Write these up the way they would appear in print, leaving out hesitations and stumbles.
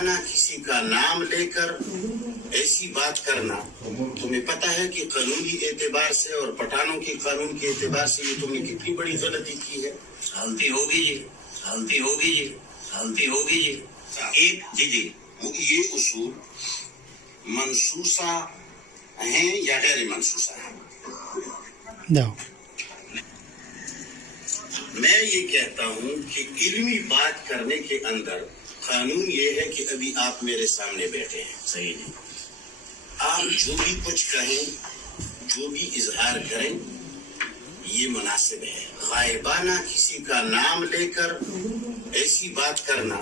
غائبانہ کسی کا نام لے کر ایسی بات کرنا، تمہیں پتہ ہے کہ قانونی اعتبار سے اور پٹھانوں کے قانون کے اعتبار سے یہ تم نے کتنی بڑی غلطی کی ہے؟ غلطی ہوگی جی، غلطی ہوگی جی، غلطی ہوگی جی۔ ایک جی یہ اصول منسوسہ ہیں یا غیر منسوسہ ہیں؟ میں یہ کہتا ہوں کہ علمی بات کرنے کے اندر قانون یہ ہے کہ ابھی آپ میرے سامنے بیٹھے ہیں، صحیح نہیں، آپ جو بھی کچھ کہیں، جو بھی اظہار کریں، یہ مناسب ہے۔ غائبانہ کسی کا نام لے کر ایسی بات کرنا،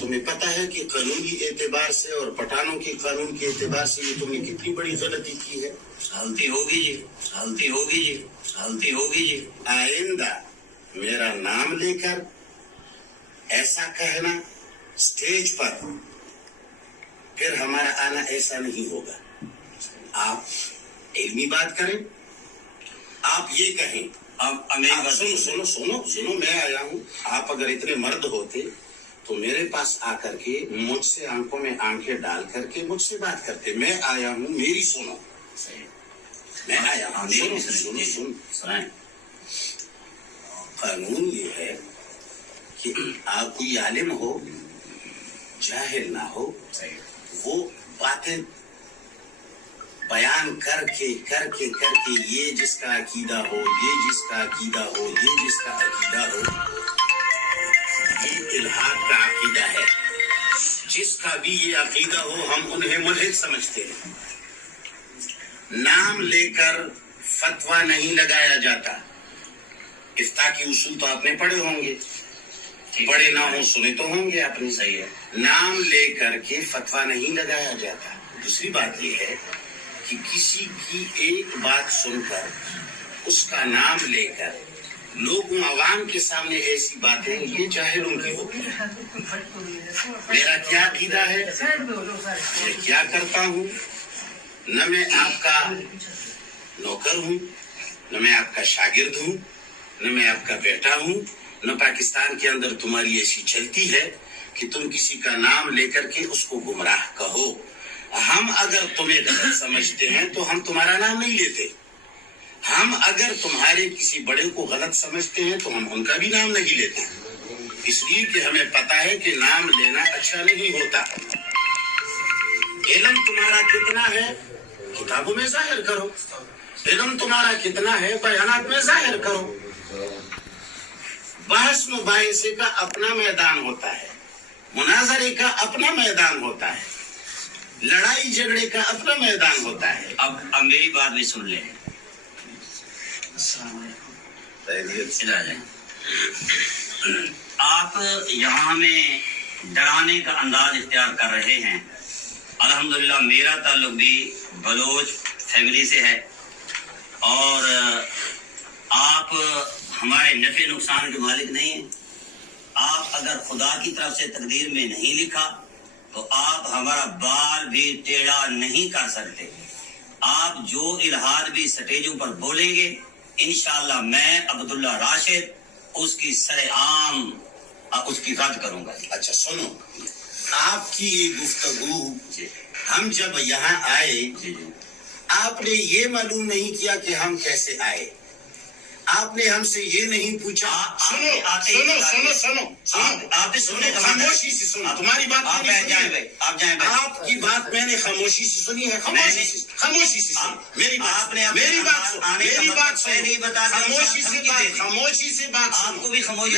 تمہیں پتہ ہے کہ قانونی اعتبار سے اور پٹھانوں کے قانون کے اعتبار سے یہ تم نے کتنی بڑی غلطی کی ہے؟ غلطی ہوگی جی، غلطی ہوگی جی، غلطی ہوگی جی۔ آئندہ میرا نام لے کر ایسا کہنا اسٹیج پر، پھر ہمارا آنا ایسا نہیں ہوگا۔ آپ علمی بات کریں، آپ یہ کہیں، سنو میں آیا ہوں، آپ اگر اتنے مرد ہوتے تو میرے پاس آ کر کے مجھ سے آنکھوں میں آنکھیں ڈال کر کے مجھ سے بات کرتے۔ میں آیا ہوں، میری سنو، میں آیا ہوں، سنیں۔ قانون یہ ہے کہ آپ کوئی عالم ہو، جاہل نہ ہو، وہ باتیں بیان کر کے یہ جس کا عقیدہ ہو، یہ جس کا عقیدہ ہو، یہ جس کا عقیدہ ہو، یہ الحاد کا عقیدہ ہے۔ جس کا بھی یہ عقیدہ ہو ہم انہیں ملحد سمجھتے ہیں۔ نام لے کر فتویٰ نہیں لگایا جاتا۔ افتاء کے اصول تو آپ نے پڑھے ہوں گے، پڑھے نہ ہوں سنے تو ہوں گے آپ نے۔ صحیح ہے، نام لے کر کے فتویٰ نہیں لگایا جاتا۔ دوسری بات یہ ہے کہ کسی کی ایک بات سن کر اس کا نام لے کر لوگوں عوام کے سامنے ایسی باتیں، یہ جاہلوں کی ہوتی ہے۔ میرا کیا عقیدہ ہے، میں کیا کرتا ہوں، نہ میں آپ کا نوکر ہوں، نہ میں آپ کا شاگرد ہوں، نہ میں آپ کا بیٹا ہوں، نہ پاکستان کے اندر تمہاری ایسی چلتی ہے کہ تم کسی کا نام لے کر کے اس کو گمراہ کہو۔ ہم اگر تمہیں غلط سمجھتے ہیں تو ہم تمہارا نام نہیں لیتے۔ ہم اگر تمہارے کسی بڑے کو غلط سمجھتے ہیں تو ہم ان کا بھی نام نہیں لیتے، اس لیے کہ ہمیں پتہ ہے کہ نام لینا اچھا نہیں ہوتا۔ علم تمہارا کتنا ہے کتابوں میں ظاہر کرو، علم تمہارا کتنا ہے بیانات میں ظاہر کرو۔ بحث مباحثے کا اپنا میدان ہوتا ہے، مناظرے کا اپنا میدان ہوتا ہے، لڑائی جھگڑے کا اپنا میدان ہوتا ہے۔ اب میری بات بھی سن لیں۔ آپ یہاں میں ڈرانے کا انداز اختیار کر رہے ہیں۔ الحمدللہ میرا تعلق بھی بلوچ فیملی سے ہے، اور آپ ہمارے نفع نقصان کے مالک نہیں ہیں۔ آپ اگر خدا کی طرف سے تقدیر میں نہیں لکھا تو آپ ہمارا بال بھی ٹیڑھا نہیں کر سکتے۔ آپ جو الہاد بھی سٹیجوں پر بولیں گے، انشاءاللہ میں عبداللہ راشد اس کی سر عام اس کی رد کروں گا۔ اچھا سنو، آپ کی یہ گفتگو، ہم جب یہاں آئے آپ نے یہ معلوم نہیں کیا کہ ہم کیسے آئے، آپ نے ہم سے یہ نہیں پوچھا۔ آپ نے سننے کا خاموشی سے سنو، تمہاری بات آپ جائیں بھائی، آپ جائیں بھائی۔ آپ کی بات میں نے خاموشی سے سنی ہے، خاموشی سے میری آپ نے میری بات میری بات نہیں بتا دیا، خاموشی سے بات آپ کو بھی خاموشی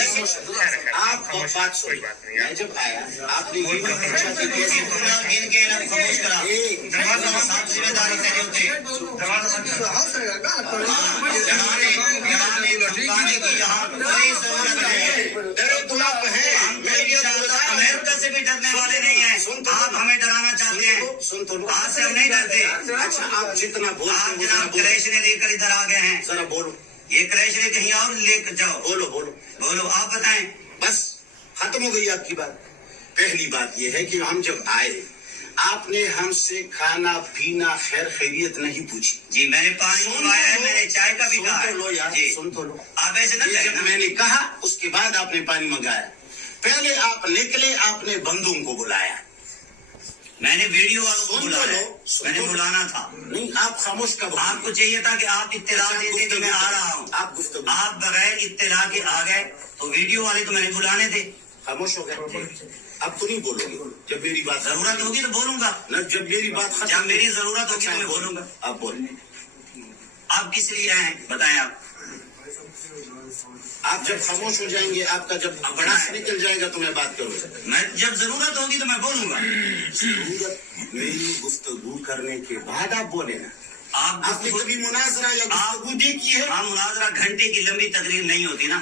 آپ بات سنی۔ میں جب آیا آپ نے یہ پوچھا کہ کیسے ان کے علم خاموش کرا، ذمہ داری سے ہوتے امریکہ سے بھی ڈرنے والے نہیں ہیں۔ آپ ہمیں ڈرانا چاہتے ہیں، آپ سے ہم نہیں ڈرتے۔ اچھا آپ جتنا آپ جناب کریشنے لے کر ادھر آ گئے ہیں، ذرا بولو، یہ کریشنے کہیں اور لے کر جاؤ۔ بولو آپ بتائیں۔ بس ختم ہو گئی آپ کی بات۔ پہلی بات یہ ہے کہ ہم جب آئے آپ نے ہم سے کھانا پینا خیر خیریت نہیں پوچھی۔ جی میں نے پانی منگوایا ہے، میں نے چائے کا بھی کہا ہے۔ سن تو لو، آپ ایسے نہ جب میں نے کہا اس کے بعد آپ نے پانی منگایا۔ پہلے آپ نکلے، آپ نے بندوں کو بلایا، میں نے ویڈیو والوں کو بلایا، میں نے بلانا تھا نہیں، آپ خاموش کب؟ آپ کو چاہیے تھا کہ آپ اطلاع دیتے کہ میں آ رہا ہوں، آپ بغیر اطلاع کے آ گئے، تو ویڈیو والے تو میں نے بلانے تھے، خاموش ہو گئے. اب تو نہیں بولو گے. جب میری بات ضرورت ہوگی تو بولوں گا، جب میری بات جب میری ضرورت ہوگی تو میں بولوں گا. آپ بولیں. آپ کس لیے آئے ہیں بتائیں. آپ جب خاموش ہو جائیں گے، آپ کا جب بڑا سے نکل جائے گا تو میں بات کروں گا. میں جب ضرورت ہوگی تو میں بولوں گا. ضرورت میری گفتگو کرنے کے بعد آپ بولیں نا. آپ نے کبھی مناظرہ یا گفتگو دیکھی ہے؟ ہاں، مناظرہ گھنٹے کی لمبی تقریر نہیں ہوتی نا.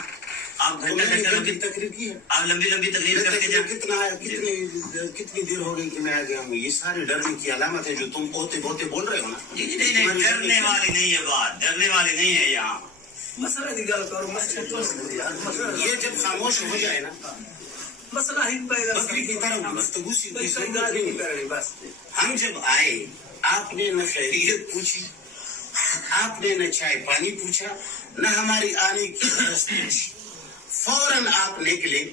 آپ گھنٹے لمبی تقریر کی ہے. آپ لمبی تقریر کرتے جائیں. کتنی دیر ہو گئی کہ میں آ گیا ہوں. یہ سارے ڈرنے کی علامت ہے جو تم بوتے بول رہے ہو نا. نہیں، ڈرنے والی نہیں ہے بات، ڈرنے والی نہیں ہے. یہاں یہ جب خاموش ہو جائے نا، بکری کی طرح گفتگو ہم جب آئے، آپ نے نہ خیریت پوچھی، آپ نے نہ چائے پانی پوچھا، نہ ہماری آنے کی غرض پوچھی. فوراً آپ نکلے.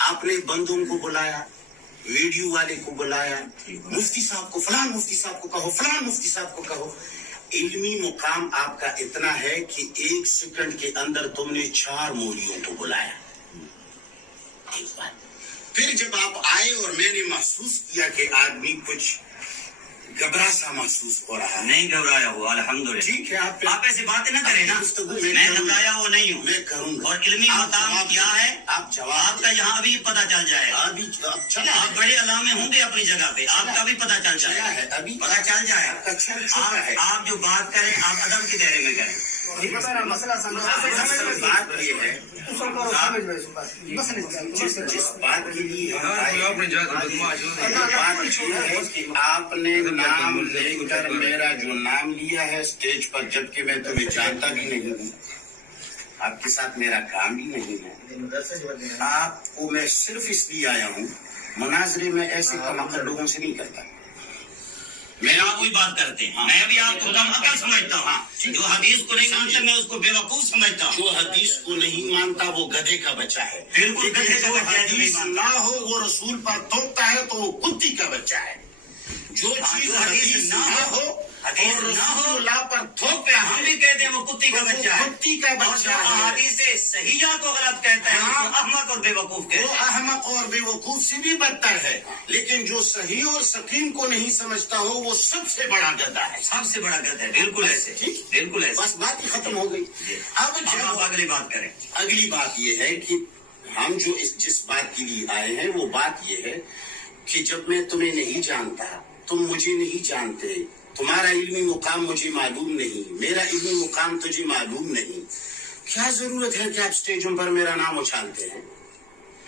آپ نے بندوں کو بلایا، ویڈیو والے کو بلایا، مفتی صاحب کو، فلان مفتی صاحب کو کہو، فلان مفتی صاحب کو کہو. علمی مقام آپ کا اتنا ہے کہ 1 سیکنڈ کے اندر تم نے 4 مولیوں کو بلایا. پھر جب آپ آئے اور میں نے محسوس کیا کہ آدمی کچھ گھبرا سا محسوس ہو رہا ہے. نہیں گھبرایا ہوا، الحمدللہ. ٹھیک ہے، آپ ایسے باتیں نہ کریں نا. میں گھبرایا ہوا نہیں ہوں، میں کروں گا. اور علمی مقام کیا ہے آپ جواب آپ کا یہاں بھی پتہ چل جائے گا. ابھی چلا آپ بڑے علامے ہوں گے اپنی جگہ پہ، آپ کا بھی پتہ چل جائے گا. ابھی پتہ چل جائے گا. اچھا ہے. آپ جو بات کریں آپ ادب کے دائرے میں کریں. بات یہ ہے جس بات کے لیے آپ نے نام لے کر میرا جو نام لیا ہے اسٹیج پر، جبکہ میں تمہیں جانتا بھی نہیں ہوں، آپ کے ساتھ میرا کام بھی نہیں ہے. آپ کو میں صرف اس لیے آیا ہوں، مناظرے میں ایسے کم عقل لوگوں سے نہیں کرتا. میں آپ کوئی بات کرتے ہیں، میں بھی آپ کو کم عقل سمجھتا ہوں. جو حدیث کو نہیں مانتا میں اس کو بے وقوف سمجھتا ہوں. جو حدیث کو نہیں مانتا وہ گدھے کا بچہ ہے. بالکل گدھے کا بچہ ہے. جو حدیث نہ ہو وہ رسول پر توپتا ہے تو وہ کتی کا بچہ ہے. جو چیز حدیث نہ ہو اور رسول اللہ پر تھوپے، ہم بھی کہتے ہیں وہ کتی کا بچہ ہے. کتی کا بچہ ہے. حدیث صحیحہ کو غلط کہتا ہے وہ احمق اور بے وقوف کہتا ہے. وہ احمق اور بے وقوف سے بھی بدتر ہے. لیکن جو صحیح اور سقیم کو نہیں سمجھتا ہو وہ سب سے بڑا گدھا ہے. سب سے بڑا گدھا ہے. بالکل ایسے، بالکل ایسے. بس بات ہی ختم ہو گئی. اب آپ اگلی بات کریں. اگلی بات یہ ہے کہ ہم جو جس بات کے لیے آئے ہیں وہ بات یہ ہے کہ جب میں تمہیں نہیں جانتا، تم مجھے نہیں جانتے، تمہارا علمی مقام مجھے معلوم نہیں، میرا علمی مقام تجھے معلوم نہیں، کیا ضرورت ہے کہ آپ اسٹیجوں پر میرا نام اچھالتے ہیں؟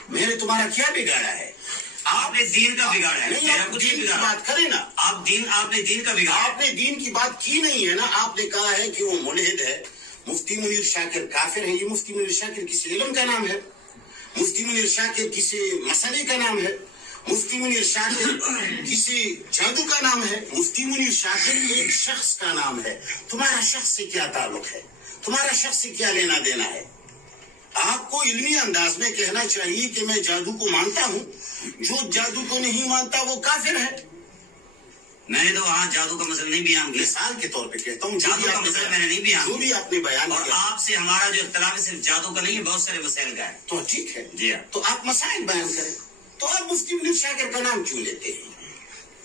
میں نے تمہارا کیا بگاڑا ہے؟ آپ نے دین کا بگاڑا ہے. نہیں، آپ دین کی بات کریں نا. آپ نے دین کا بگاڑا. آپ نے دین کی بات کی نہیں ہے نا. آپ نے کہا ہے کہ وہ ملحد ہے. مفتی منیر شاکر کافر ہے. یہ مفتی منیر شاکر کسی علم کا نام ہے؟ مفتی منیر شاکر کسی مسئلے کا نام ہے؟ مفتی منیر شاکر کسی جادو کا نام ہے؟ مفتی منیر شاکر ایک شخص کا نام ہے. تمہارا شخص سے کیا تعلق ہے؟ تمہارا شخص سے کیا لینا دینا ہے؟ آپ کو علمی انداز میں کہنا چاہیے کہ میں جادو کو مانتا ہوں، جو جادو کو نہیں مانتا وہ کافر ہے. میں نے تو وہاں جادو کا مسئلہ نہیں بیان کیا. مثال کے طور پہ کہتا ہوں، جادو کا مسئلہ میں نے نہیں بیان جو بھی آپ نے بیان اور کیا. آپ سے ہمارا جو اختلاف ہے صرف جادو کا نہیں ہے، بہت سارے مسائل کا ہے. تو ٹھیک ہے جی ہاں. تو آپ مسائل بیان کریں. تو آپ مفتی منیر شاکر کا نام کیوں لیتے ہیں؟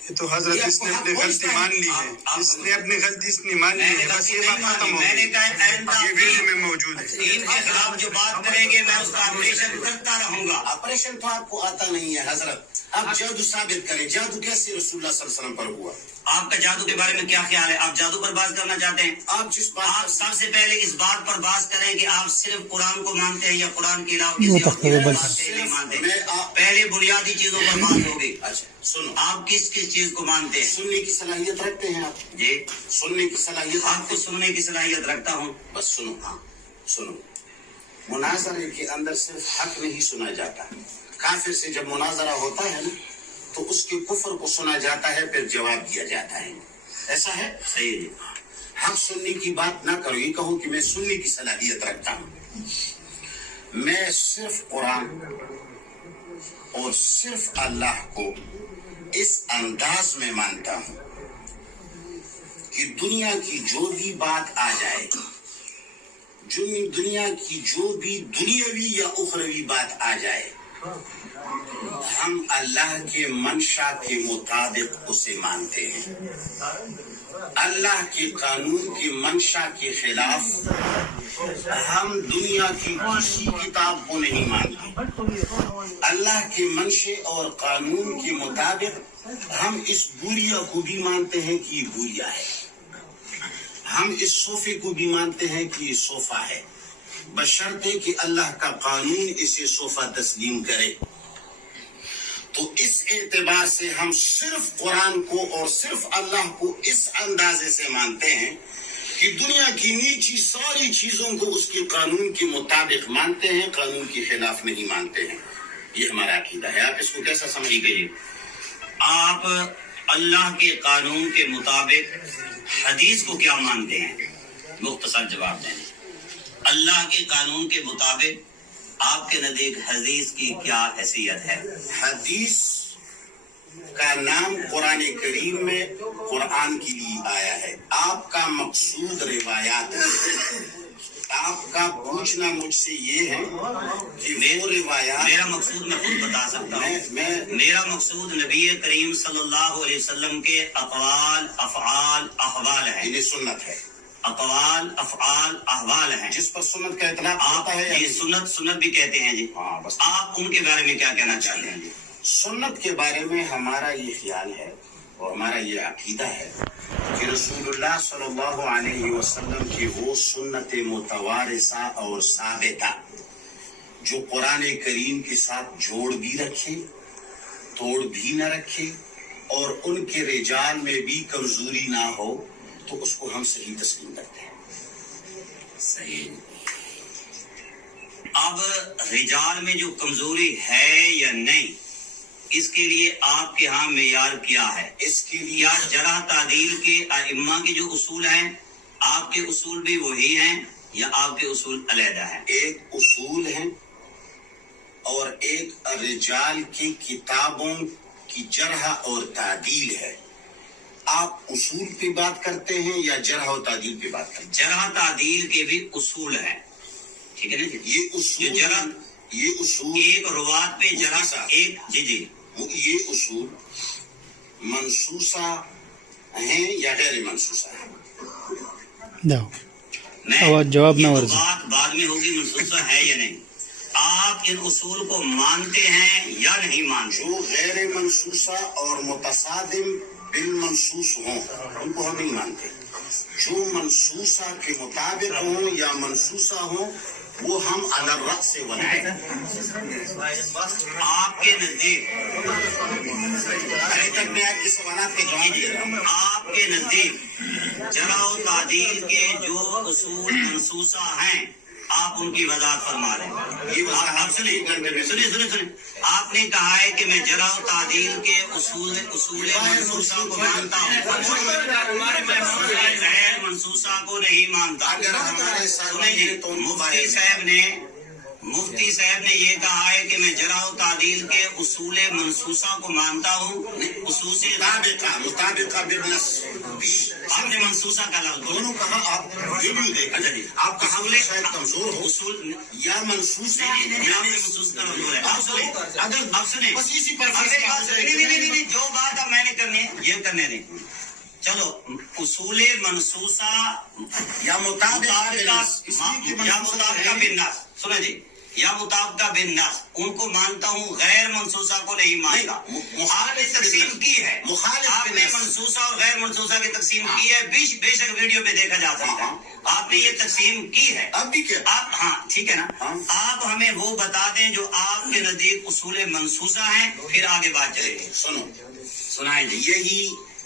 یہ تو حضرت اس نے اپنی غلطی مان لی ہے. اس نے اپنی غلطی اس نے مان لی ہے. بس یہ بات ختم ہو گئی. یہ ویڈیو میں موجود ہے. دین کے خلاف جو بات کریں گے میں اس کا آپریشن کرتا رہوں گا. آپریشن تو آپ کو آتا نہیں ہے حضرت. آپ جادو ثابت کریں. جادو کیسے رسول اللہ صلی اللہ علیہ وسلم پر ہوا؟ آپ کا جادو کے بارے میں کیا خیال ہے؟ آپ جادو پر بات کرنا چاہتے ہیں؟ آپ سب سے پہلے اس بات پر بات کریں کہ آپ صرف قرآن کو مانتے ہیں یا قرآن کے علاوہ کسی اور کی بات نہیں مانتے. پہلے بنیادی چیزوں پر بات ہوگی. اچھا سنو، آپ کس چیز کو مانتے ہیں؟ سننے کی صلاحیت رکھتے ہیں آپ؟ جی، سننے کی صلاحیت. آپ کو سننے کی صلاحیت رکھتا ہوں. بس سنو. ہاں سنو، مناظرے کے اندر صرف حق نہیں سنا جاتا. کافر سے جب مناظرہ ہوتا ہے نا تو اس کے کفر کو سنا جاتا ہے، پھر جواب دیا جاتا ہے. ایسا ہے؟ صحیح ہے. حق سننے کی بات نہ کرو. یہ کہو کہ میں سننے کی صلاحیت رکھتا ہوں. میں صرف قرآن اور صرف اللہ کو اس انداز میں مانتا ہوں کہ دنیا کی جو بھی بات آ جائے، دنیا کی جو بھی دنیاوی یا اخروی بات آ جائے، ہم اللہ کے منشا کے مطابق اسے مانتے ہیں۔ اللہ کے قانون کی منشا کے خلاف ہم دنیا کی کسی کتاب کو نہیں مانتے۔ اللہ کے منشے اور قانون کے مطابق ہم اس بوریا کو بھی مانتے ہیں کہ یہ بوریا ہے، ہم اس صوفے کو بھی مانتے ہیں کہ یہ صوفہ ہے، بشرطے کہ اللہ کا قانون اسے صوفہ تسلیم کرے۔ تو اس اعتبار سے ہم صرف قرآن کو اور صرف اللہ کو اس اندازے سے مانتے ہیں کہ دنیا کی نیچی ساری چیزوں کو اس کے قانون کے مطابق مانتے ہیں، قانون کے خلاف نہیں مانتے ہیں۔ یہ ہمارا عقیدہ ہے۔ آپ اس کو کیسا سمجھ گئے؟ آپ اللہ کے قانون کے مطابق حدیث کو کیا مانتے ہیں؟ مختصر جواب دیں۔ اللہ کے قانون کے مطابق آپ کے نزدیک حدیث کی کیا حیثیت ہے؟ حدیث کا نام قرآن کریم میں قرآن کے لیے آیا ہے۔ آپ کا مقصود روایات ہے۔ آپ کا پوچھنا مجھ سے یہ ہے کہ وہ روایات، میرا مقصود میں خود بتا سکتا ہوں۔ میرا مقصود نبی کریم صلی اللہ علیہ وسلم کے اقوال، افعال، احوال ہے۔ انہیں سنت ہے، اقوال، افعال، احوال ہیں جس پر سنت کا اطلاق آتا ہے۔ یہ سنت بھی کہتے ہیں جی۔ بس آپ ان کے بارے میں کیا کہنا چاہتے ہیں جی؟ سنت کے بارے میں ہمارا یہ خیال ہے اور ہمارا یہ عقیدہ ہے کہ رسول اللہ صلی اللہ علیہ وسلم کی وہ سنت متوارثہ اور ثابتہ جو قرآن کریم کے ساتھ جوڑ بھی رکھے، توڑ بھی نہ رکھے، اور ان کے رجال میں بھی کمزوری نہ ہو، تو اس کو ہم صحیح تسلیم کرتے ہیں۔ صحیح۔ اب رجال میں جو کمزوری ہے یا نہیں، اس کے لیے آپ کے ہاں معیار کیا ہے؟ اس کے لیے یا جرح تعدیل کے ائمہ کے جو اصول ہیں، آپ کے اصول بھی وہی ہیں یا آپ کے اصول علیحدہ ہیں؟ ایک اصول ہیں اور ایک رجال کی کتابوں کی جرح اور تعدیل ہے۔ آپ اصول پہ بات کرتے ہیں یا جرح و تعدیل پہ بات کرتے ہیں؟ جرح تعدیل کے بھی اصول ہیں، ٹھیک ہے نا جی؟ یہ اصول، یہ اصول ایک روات پہ جرح، ایک جی یہ اصول منصوصہ ہیں یا غیر منصوصہ ہیں؟ جواب نہ یہ بات بعد میں ہوگی منصوصہ ہے یا نہیں۔ آپ ان اصول کو مانتے ہیں یا نہیں مانتے؟ جو غیر منصوصہ اور متصادم بالمنصوص ہوں ان کو ہم نہیں مانتے۔ جو منصوصہ کے مطابق ہوں یا منصوصہ ہوں وہ ہم علی الرأس والعین۔ آپ کے نزدیک، ابھی تک میں آپ کے سوالات کے جواب دے رہا ہوں۔ آپ کے نزدیک جرح و تعدیل کے جو اصول منصوصہ ہیں، آپ ان کی وضاحت فرما رہے ہیں۔ یہ آپ سنیں، آپ نے کہا ہے کہ میں جرح و تعدیل کے اصول منصوصہ کو مانتا ہوں، غیر منصوصہ کو نہیں مانتا۔ اگر ہمارے سنیں جی، مفتی صاحب نے یہ کہا ہے کہ میں جرح و تعدیل کے اصول منصوصہ کو مانتا ہوں، خصوصی مطابقہ بالنص، آپ نے منصوصہ کا لفظ بولا۔ دونوں کہا۔ آپ ویڈیو دیکھیں، آپ کا حملے شاید کمزور ہو، اصول یا منصوصہ آپ نے منصوص کا لفظ بولا۔ آپ سنیں، بس اسی پر نہیں، جو بات اب میں نے کرنی ہے یہ کرنے دیں۔ چلو، اصول منصوصہ یا مطابقہ بالنص، سنیں جی، یا مطابقہ بالنص ان کو مانتا ہوں، غیر منصوصہ کو نہیں مانتا۔ آپ نے تقسیم کی ہے، آپ نے منصوصہ اور غیر منصوصہ کی تقسیم کی ہے، بے شک ویڈیو پہ دیکھا جا سکتا ہے۔ آپ نے یہ تقسیم کی ہے، اب بھی کیا؟ آپ ہاں ٹھیک ہے نا، آپ ہمیں وہ بتا دیں جو آپ کے نزدیک اصول منصوصہ ہیں، پھر آگے بات چلے گی۔ سنائیں جی۔ یہی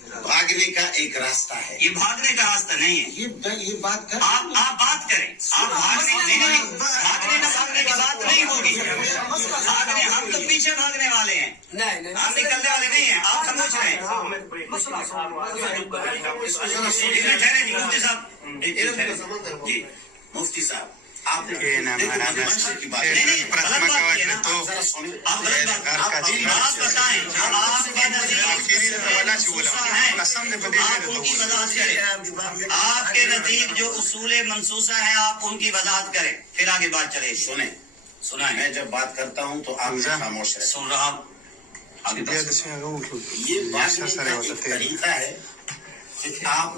بھاگنے کا ایک راستہ ہے۔ یہ بھاگنے کا راستہ نہیں ہے، یہ بات کر، آپ بات کریں، آپ بھاگنے کی بات نہیں ہوگی۔ بھاگنے، ہم تو پیچھے بھاگنے والے ہیں، ہم نکلنے والے نہیں ہیں، آپ سمجھ رہے ہیں۔ ٹھہرے جی مفتی صاحب، جی مفتی صاحب آپ کی بات آپ غلط بات کیے نا، آپ غلط بات بتائیں، آپ کے نزدیک آپ ان کی وضاحت کریں. آپ کے نزدیک جو اصول منصوصہ ہیں آپ ان کی وضاحت کریں, پھر آگے بات چلے. سنا میں جب بات کرتا ہوں تو آپ خاموش رہیں. سن رہا ہوں. یہ باغنے کا ایک طریقہ ہے کہ آپ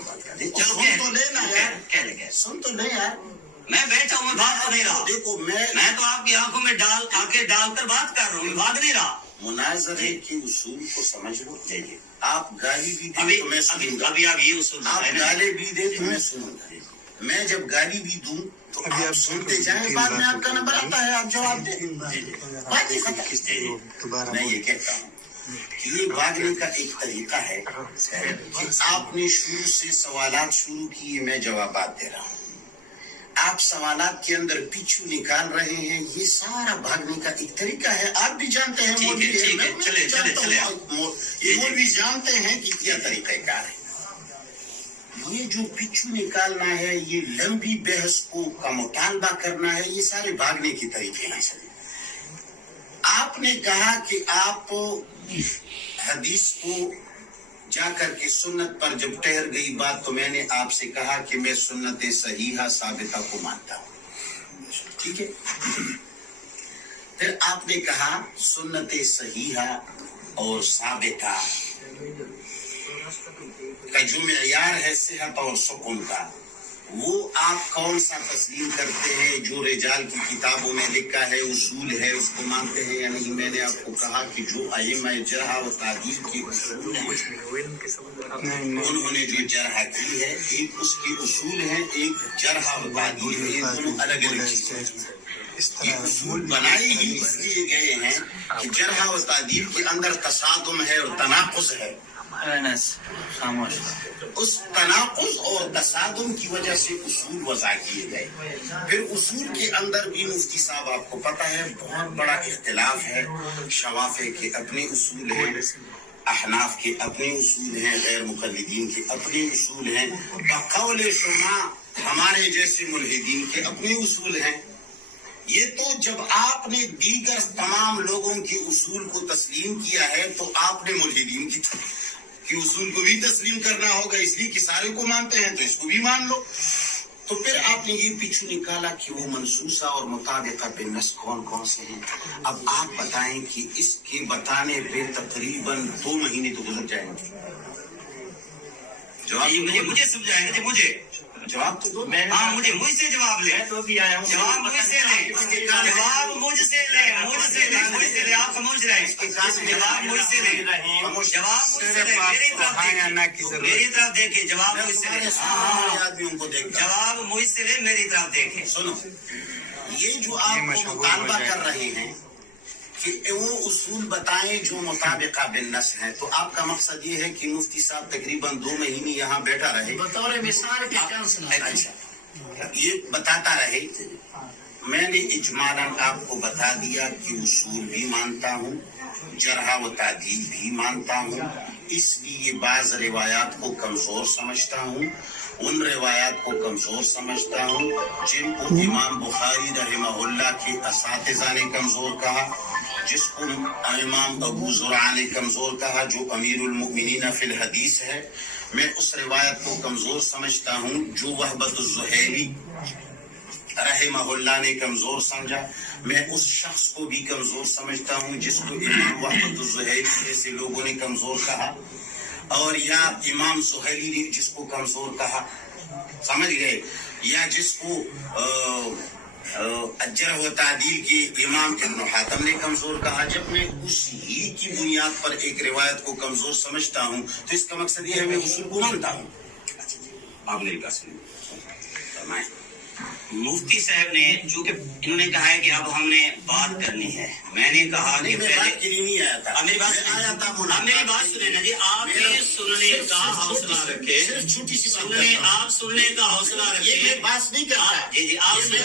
سن تو لیں یار. میں بیٹھا ہوں, میں بات تو نہیں رہا. دیکھو میں تو آپ کی آنکھوں میں آنکھیں ڈال کر بات کر رہا ہوں, میں بھاگ نہیں رہا. مناظرے کے اصول کو سمجھ لو. آپ گالی بھی دیں تو میں سنوں گا. ابھی آپ یہ اصول آپ گالی بھی دیں تو میں سنوں گا. میں جب گالی بھی دوں تو آپ سنتے جائیں, بعد میں آپ کا نمبر آتا ہے, آپ جواب دیں. میں یہ کہتا ہوں کہ یہ بھاگنے کا ایک طریقہ ہے کہ آپ نے شروع سے سوالات شروع کیے, میں جوابات دے رہا ہوں. آپ سوالات کے اندر پیچھو نکال رہے ہیں, یہ سارا بھاگنے کا ایک طریقہ ہے. آپ بھی جانتے ہیں, مولوی جانتے ہیں کہ کیا طریقہ کار ہے. یہ جو پیچھو نکالنا ہے, یہ لمبی بحث کا مطالبہ کرنا ہے, یہ سارے بھاگنے کے طریقے ہیں. آپ نے کہا کہ آپ حدیث کو جا کر کے سنت پر جب ٹھہر گئی بات, تو میں نے آپ سے کہا کہ میں سنت صحیحہ ثابتہ کو مانتا ہوں. ٹھیک ہے. پھر آپ نے کہا سنت صحیحہ اور ثابتہ کا جو معیار ہے صحت اور سکون کا, وہ آپ کون سا تسلیم کرتے ہیں؟ جو رجال کی کتابوں میں لکھا ہے, اصول ہے, اس کو مانتے ہیں یا نہیں؟ میں نے آپ کو کہا کہ جو ائمہ جرح و تعدیل کی اصول ہیں, انہوں نے جو جرح کی ہے, ایک اس کے اصول ہیں, ایک جرح و تعدیل ہے, یہ دونوں الگ الگ چیزیں ہیں. یہ اصول بنائے ہی اس لیے گئے ہیں کہ جرح و تعدیل کے اندر تصادم ہے اور تناقض ہے. اس تناقض اور تصادم کی وجہ سے اصول وضع کیے گئے. پھر اصول کے اندر بھی مفتی صاحب آپ کو پتہ ہے بہت بڑا اختلاف ہے. شوافع کے اپنے اصول ہیں, احناف کے اپنے اصول ہیں, غیر مقلدین کے اپنے اصول ہیں, بقول شما ہمارے جیسے ملحدین کے اپنے اصول ہیں. یہ تو جب آپ نے دیگر تمام لوگوں کے اصول کو تسلیم کیا ہے تو آپ نے ملحدین کی اصول کو بھی تسلیم کرنا ہوگا, اس لیے کہ سارے کو مانتے ہیں تو اس کو بھی مان لو. تو پھر آپ نے یہ پیچھو نکالا کہ وہ منصوصہ اور مطابقہ بالنص کون کون سے ہیں. اب آپ بتائیں کہ اس کے بتانے پہ تقریباً 2 مہینے تو گزر جائیں گے. مجھے سمجھائیں گے, مجھے جواب تو دو. ہاں, مجھ سے جواب لیں. جواب مجھ سے لیں, جواب مجھ سے لیں, آپ سمجھ رہے ہیں. جواب مجھ سے لیں, جواب مجھ سے لیں, میری طرف دیکھیں. جواب مجھ سے لیں, جواب مجھ سے لیں, میری طرف دیکھیں. سنو, یہ جو آپ کو مطالبہ کر رہے ہیں کہ وہ اصول بتائیں جو مطابقہ بالنص ہیں, تو آپ کا مقصد یہ ہے کہ مفتی صاحب تقریباً 2 مہینے یہاں بیٹھا رہے, بطور مثال کے اچھا یہ بتاتا رہے. میں نے اجمالاً آپ کو بتا دیا کہ اصول بھی مانتا ہوں, جرح و تعدیل بھی مانتا ہوں, اس لیے بعض روایات کو کمزور سمجھتا ہوں. ان روایات کو کمزور سمجھتا ہوں جن کو امام بخاری رحمہ اللہ کے اساتذہ نے کمزور کہا, جس کو امام ابو زرع نے کمزور کہا جو امیر المؤمنین فی الحدیث ہے. میں اس روایت کو کمزور سمجھتا ہوں جو وہبۃ الزہیلی رحمہ اللہ نے کمزور سمجھا. میں اس شخص کو بھی کمزور سمجھتا ہوں جس کو امام وہبۃ الزہیلی جیسے لوگوں نے کمزور کہا, اور یا امام زہیلی نے جس کو کمزور کہا, سمجھ گئے, یا جس کو جرح و تعدیل کے امام ابن حاتم نے کمزور کہا. جب میں اس ہی کی بنیاد پر ایک روایت کو کمزور سمجھتا ہوں تو اس کا مقصد یہ ہے میں اصول کو مانتا ہوں. آپ میری بات سنیں. مفتی صاحب نے چونکہ انہوں نے کہا ہے کہ اب ہم نے بات کرنی ہے, میں نے کہا کہ بات کے لیے نہیں آیا تھا. میری بات سنیں نا جی, آپ نے سننے کا حوصلہ رکھے, چھوٹی سی آپ سننے کا حوصلہ رکھے. یہ بات نہیں کرتا. جی آپ سننے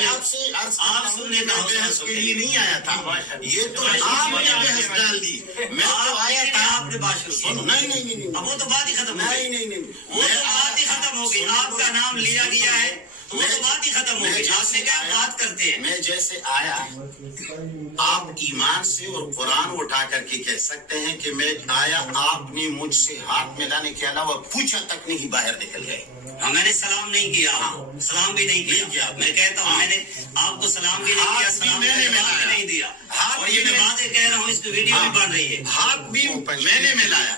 کا حوصلہ کے لیے نہیں آیا تھا. یہ تو آپ نے بحث ڈال دی. میں تو آیا تھا, آپ نے بات شروع کی. نہیں, اب وہ تو بات ہی ختم ہو گئی. نہیں, وہ تو بات ہی ختم ہو گئی. آپ کا نام لیا گیا ہے تو وہ بات ہی ختم ہو گئی. آپ نے کیا بات کرتے ہیں؟ میں جیسے آیا آپ ایمان سے اور قرآن اٹھا کر کے کہہ سکتے ہیں کہ میں آیا, آپ نے مجھ سے ہاتھ ملانے کے علاوہ پوچھا تک نہیں باہر نکل گئے. میں نے سلام نہیں کیا, سلام بھی نہیں کیا. میں کہتا ہوں میں نے آپ کو سلام بھی نہیں کیا, سلام میں نے نہیں دیا. اور یہ میں باتیں کہہ رہا ہوں, اس کی ویڈیو بھی بن رہی ہے. ہاتھ بھی میں نے ملایا,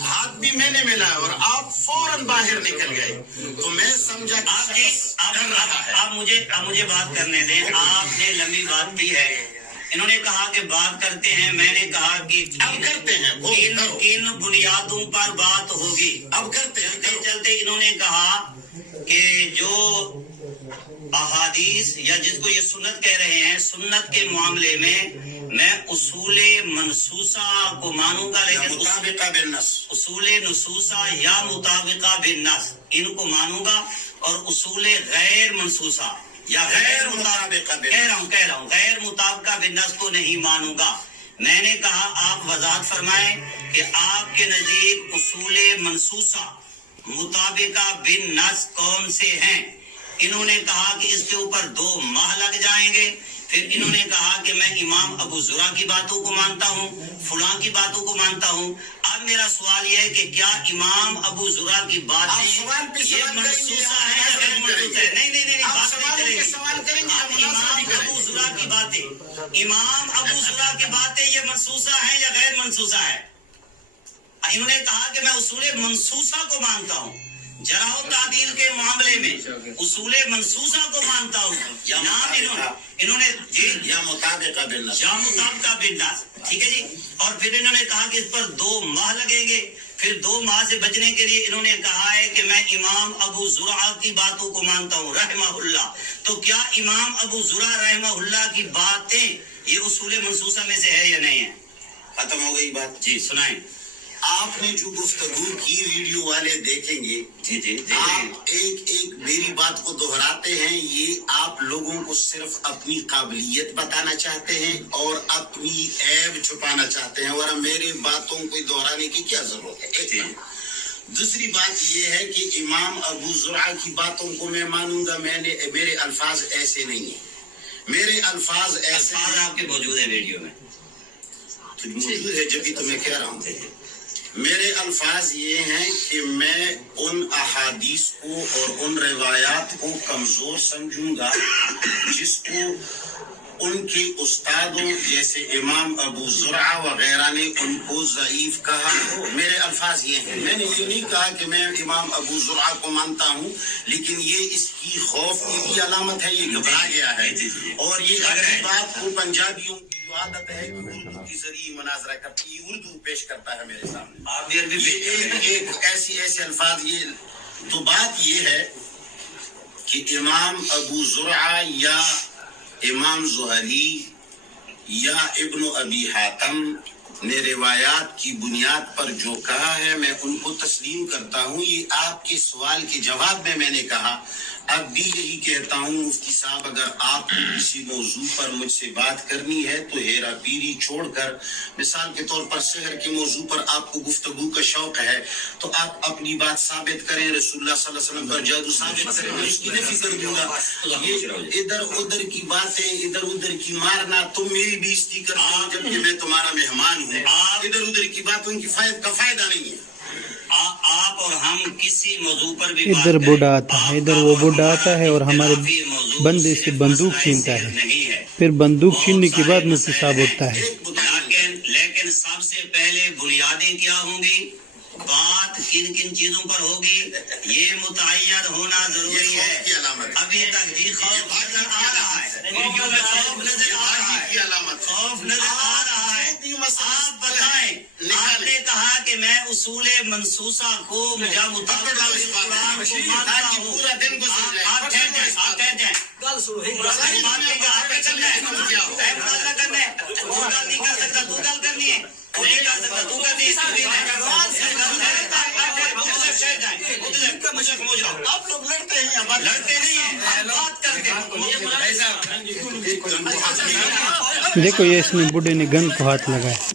ہاتھ بھی میں نے ملایا اور آپ فوراً باہر نکل گئے. تو میں سمجھا آپ مجھے بات کرنے دیں. آپ نے لمبی بات کی ہے, انہوں نے کہا کہ بات کرتے ہیں, میں نے کہا کہ اب کرتے ہیں, کن بنیادوں پر بات ہوگی, اب کرتے ہیں. چلتے انہوں نے کہا کہ جو احادیث یا جس کو یہ سنت کہہ رہے ہیں, سنت کے معاملے میں اصول منصوصہ کو مانوں گا, لیکن مطابقہ بالنص, اصول نصوصہ یا مطابقہ بالنص ان کو مانوں گا, اور اصول غیر منصوصہ یا غیر مطابقہ کہہ رہا ہوں غیر مطابقہ بالنص کو نہیں مانوں گا. میں نے کہا آپ وضاحت فرمائیں کہ آپ کے نزدیک اصول منصوصہ مطابقہ بالنص کون سے ہیں. انہوں نے کہا کہ اس کے اوپر 2 ماہ لگ جائیں گے. پھر انہوں نے کہا کہ میں امام ابو زرع کی باتوں کو مانتا ہوں, فلاں کی باتوں کو مانتا ہوں. اب میرا سوال یہ ہے کہ کیا امام ابو زرع کی باتیں یہ منصوصہ ہے یا غیر منصوصہ ہے؟ نہیں, امام ابو زرع کی باتیں, امام ابو زرع کی باتیں یہ منصوصہ ہے یا غیر منصوصہ ہے؟ انہوں نے کہا کہ میں اصول منصوصہ کو مانتا ہوں, جرح و تعدیل کے معاملے میں اصول منصوصہ کو مانتا ہوں. انہوں نے یا مطابقہ بالنص, یا مطابقہ بالنص, ٹھیک ہے جی. اور پھر انہوں نے کہا کہ اس پر 2 ماہ لگیں گے. پھر 2 ماہ سے بچنے کے لیے انہوں نے کہا ہے کہ میں امام ابو زرع کی باتوں کو مانتا ہوں رحمہ اللہ. تو کیا امام ابو زرع رحمہ اللہ کی باتیں یہ اصول منصوصہ میں سے ہے یا نہیں ہے؟ ختم ہو گئی بات. جی سنائیں. آپ نے جو گفتگو کی ویڈیو والے دیکھیں گے, جی آپ ایک میری بات کو دہراتے ہیں. یہ آپ لوگوں کو صرف اپنی قابلیت بتانا چاہتے ہیں اور اپنی عیب چھپانا چاہتے ہیں, ورنہ میرے باتوں کو دہرانے کی کیا ضرورت ہے. دوسری بات یہ ہے کہ امام ابو زرع کی باتوں کو میں مانوں گا. میرے الفاظ ایسے نہیں ہیں, میرے الفاظ ایسے آپ کے موجود ہے ویڈیو میں موجود ہے, جبھی تو میں کہہ رہا ہوں. میرے الفاظ یہ ہیں کہ میں ان احادیث کو اور ان روایات کو کمزور سمجھوں گا جس کو ان کے استادوں جیسے امام ابو زرع وغیرہ نے ان کو ضعیف کہا ہو. میرے الفاظ یہ ہیں, میں نے یہ نہیں کہا کہ میں امام ابو زرع کو مانتا ہوں, لیکن یہ اس کی خوف کی بھی علامت ہے, یہ گھبرا گیا ہے. اور یہ اگلی بات کو پنجابیوں کی جو عادت ہے کہ اردو کی ذریعے مناظرہ کرتی ہے, اردو پیش کرتا ہے میرے سامنے, آپ یہ ایسے الفاظ. یہ تو بات یہ ہے کہ امام ابو زرع یا امام زہری یا ابن ابی حاتم نے روایات کی بنیاد پر جو کہا ہے میں ان کو تسلیم کرتا ہوں. یہ آپ کے سوال کے جواب میں نے کہا, اب بھی یہی کہتا ہوں مفتی صاحب, اگر آپ کو کسی موضوع پر مجھ سے بات کرنی ہے تو ہیرا پیری چھوڑ کر, مثال کے طور پر سحر کے موضوع پر آپ کو گفتگو کا شوق ہے تو آپ اپنی بات ثابت کریں, رسول اللہ صلی اللہ علیہ وسلم پر جادو ثابت کریں, میں اس کی نفی کر دوں گا. یہ ادھر ادھر کی باتیں, ادھر ادھر کی مارنا, تم میری بےزتی کرتے ہو جبکہ میں تمہارا مہمان ہوں. ادھر ادھر کی باتوں کی فائدہ نہیں ہے. آپ اور ہم کسی موضوع پر بھی ادھر بوڑھا آتا ہے, ادھر وہ بوڑھا آتا ہے اور ہمارے بندے سے بندوق چھینتا ہے. پھر بندوق چھیننے کے بعد مفتی صاحب ہوتا ہے. لیکن سب سے پہلے بنیادیں کیا ہوں گی, بات کن کن چیزوں پر ہوگی, یہ متعین ہونا ضروری ہے. ابھی تک جی خوف نظر آ رہا ہے, خوف نظر آ رہا ہے, خوف نظر آ رہا ہے. آپ بتائیں, آپ نے کہا کہ میں اصول منصوصہ کو یا مطابقہ قرآن کو مانتا ہوں. آپ ٹھہر جائیں, آپ لوگ لڑتے ہیں, لڑتے نہیں ہیں, بات کرتے ہیں. دیکھو یہ اس نے بوڑھے نے گن کو ہاتھ لگایا.